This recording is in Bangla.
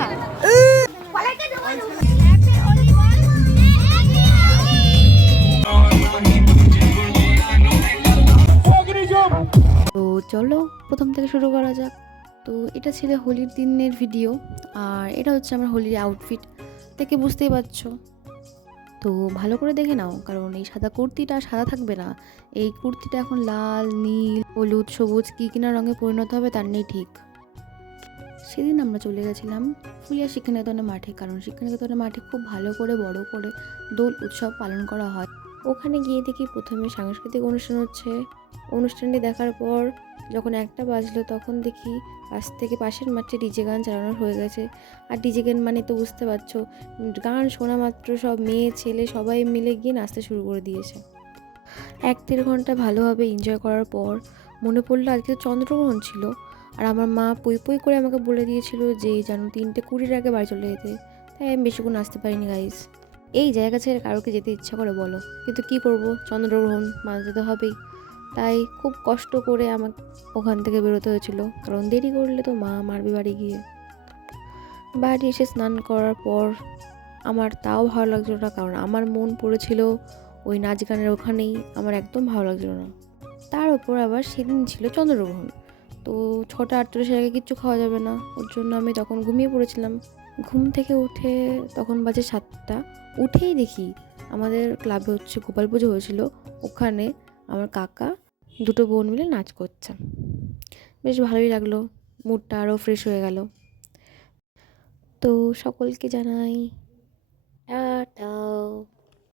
না। তো চলো প্রথম থেকে শুরু করা যাক। তো এটা ছিল হোলির দিনের ভিডিও, আর এটা হচ্ছে আমার হোলির আউটফিট, থেকে বুঝতেই পারছো। তো ভালো করে দেখে নাও, কারণ এই সাদা কুর্তিটা সাদা থাকবে না, এই কুর্তিটা এখন লাল, নীল, হলুদ, সবুজ কী কিনা রঙে পরিণত হবে তার নেই ঠিক। সেদিন আমরা চলে গেছিলাম ফুলিয়া শিক্ষানিকেতনের মাঠে, কারণ শিক্ষানিকেতনের মাঠে খুব ভালো করে বড় করে দোল উৎসব পালন করা হয়। ওখানে গিয়ে দেখি প্রথমে সাংস্কৃতিক অনুষ্ঠান হচ্ছে। অনুষ্ঠানটি দেখার পর যখন 1টা বাজলো, তখন দেখি পাশের মাঠে ডিজে গান চালানো হয়ে গেছে। আর ডিজে গান মানে তো বুঝতে পারছো, গান শোনা মাত্র সব মেয়ে ছেলে সবাই মিলে গিয়ে নাচতে শুরু করে দিয়েছে। 1-1.5 ঘন্টা ভালোভাবে এনজয় করার পর মনে পড়লো আজকে তো চন্দ্রগ্রহণ ছিল, আর আমার মা পুই পুই করে আমাকে বলে দিয়েছিল যে যেন 3:20 আগে বাড়ি চলে যেতে। তাই আমি বেশিক্ষণ আসতে পারিনি গাইস। এই জায়গা ছেড়ে কারোকে যেতে ইচ্ছা করে বলো, কিন্তু কি করব, চন্দ্রগ্রহণ মানতে তো হবেই। তাই খুব কষ্ট করে আমাকে ওখান থেকে বেরোতে হয়েছিল, কারণ দেরি করলে তো মা মারবে বাড়ি গিয়ে। বাড়ি এসে স্নান করার পর আমার তাও ভালো লাগছিল না, কারণ আমার মন পড়েছিল ওই নাচ গানের ওখানেই, আমার একদম ভালো লাগছিল না। তার উপর আবার সেদিন ছিল চন্দ্রগ্রহণ, তো 6:48 আগে কিচ্ছু খাওয়া যাবে না, ওর জন্য আমি তখন ঘুমিয়ে পড়েছিলাম। ঘুম থেকে উঠে তখন বাজে 7টা, উঠেই দেখি আমাদের ক্লাবে হচ্ছে গোপাল পুজো হয়েছিল, ওখানে আমার কাকা 2টো বোন মিলে নাচ করছে। বেশ ভালোই লাগলো, মুডটা আরও ফ্রেশ হয়ে গেল। তো সকলকে জানাই টাটা।